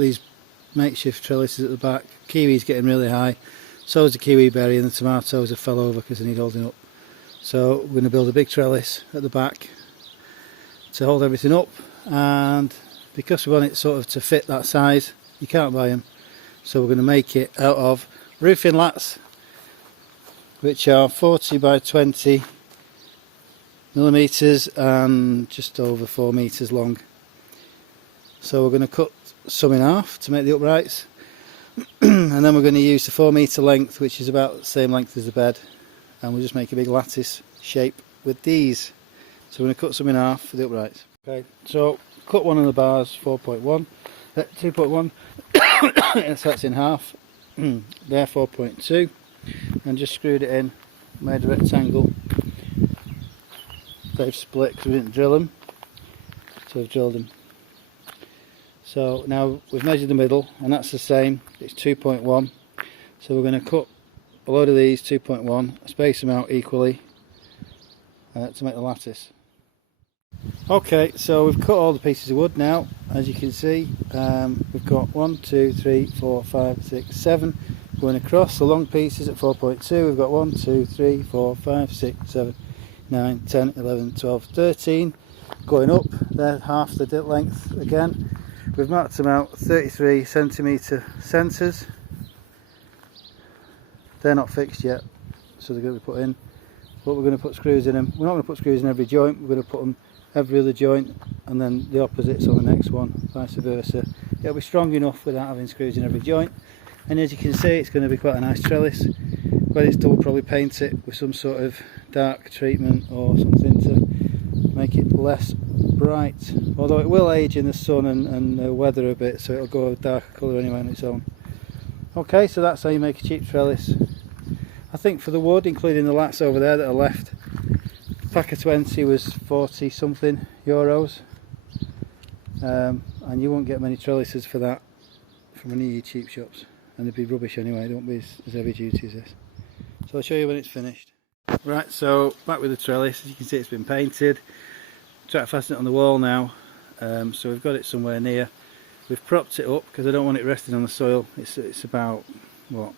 These makeshift trellises at the back. Kiwi's getting really high, so is the kiwi berry, and the tomatoes have fell over because they need holding up. So we're going to build a big trellis at the back to hold everything up, and because we want it sort of to fit that size, you can't buy them, so we're going to make it out of roofing lats, which are 40 by 20 millimeters and just over 4 meters long. So we're going to cut some in half to make the uprights, and then we're going to use the 4 meter length, which is about the same length as the bed, and we'll just make a big lattice shape with these. So we're going to cut some in half for the uprights. Okay, so cut one of the bars 4.1, 2.1, so that's in half. There 4.2, and just screwed it in, made a rectangle. They've split because we didn't drill them, so we've drilled them. So now we've measured the middle, and that's the same, it's 2.1. So we're going to cut a load of these 2.1, space them out equally to make the lattice. Okay, so we've cut all the pieces of wood now, as you can see. We've got 1, 2, 3, 4, 5, 6, 7 going across. The long pieces at 4.2, we've got 1, 2, 3, 4, 5, 6, 7, 9, 10, 11, 12, 13 going up. They're half the length again. We've marked them out 33 centimetre centres. They're not fixed yet, so they're going to be put in, but we're going to put screws in them. We're not going to put screws in every joint, we're going to put them every other joint, and then the opposites on the next one, vice versa. It'll be strong enough without having screws in every joint, and as you can see, it's going to be quite a nice trellis. When it's done, we'll probably paint it with some sort of dark treatment or something to make it less bright, although it will age in the sun and weather a bit, so it'll go a darker colour anyway on its own. Okay, so that's how you make a cheap trellis. I think for the wood, including the lats over there that are left, a pack of 20 was 40 something euros, and you won't get many trellises for that from any of your cheap shops, and they'd be rubbish anyway, they won't be as heavy duty as this. So I'll show you when it's finished. Right, so back with the trellis. As you can see, it's been painted. Try to fasten it on the wall now, so we've got it somewhere near. We've propped it up because I don't want it resting on the soil. It's about, what,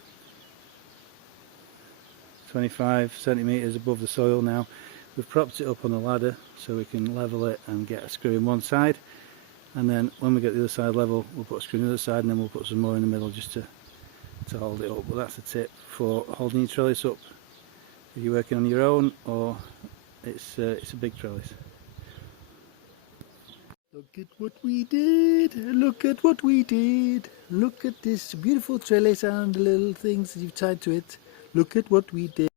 25 centimetres above the soil now. We've propped it up on the ladder so we can level it and get a screw in one side, and then when we get the other side level, we'll put a screw in the other side, and then we'll put some more in the middle just to hold it up. But that's a tip for holding your trellis up if you're working on your own, or it's a big trellis. Look at what we did, look at what we did, look at this beautiful trellis and the little things that you've tied to it. Look at what we did.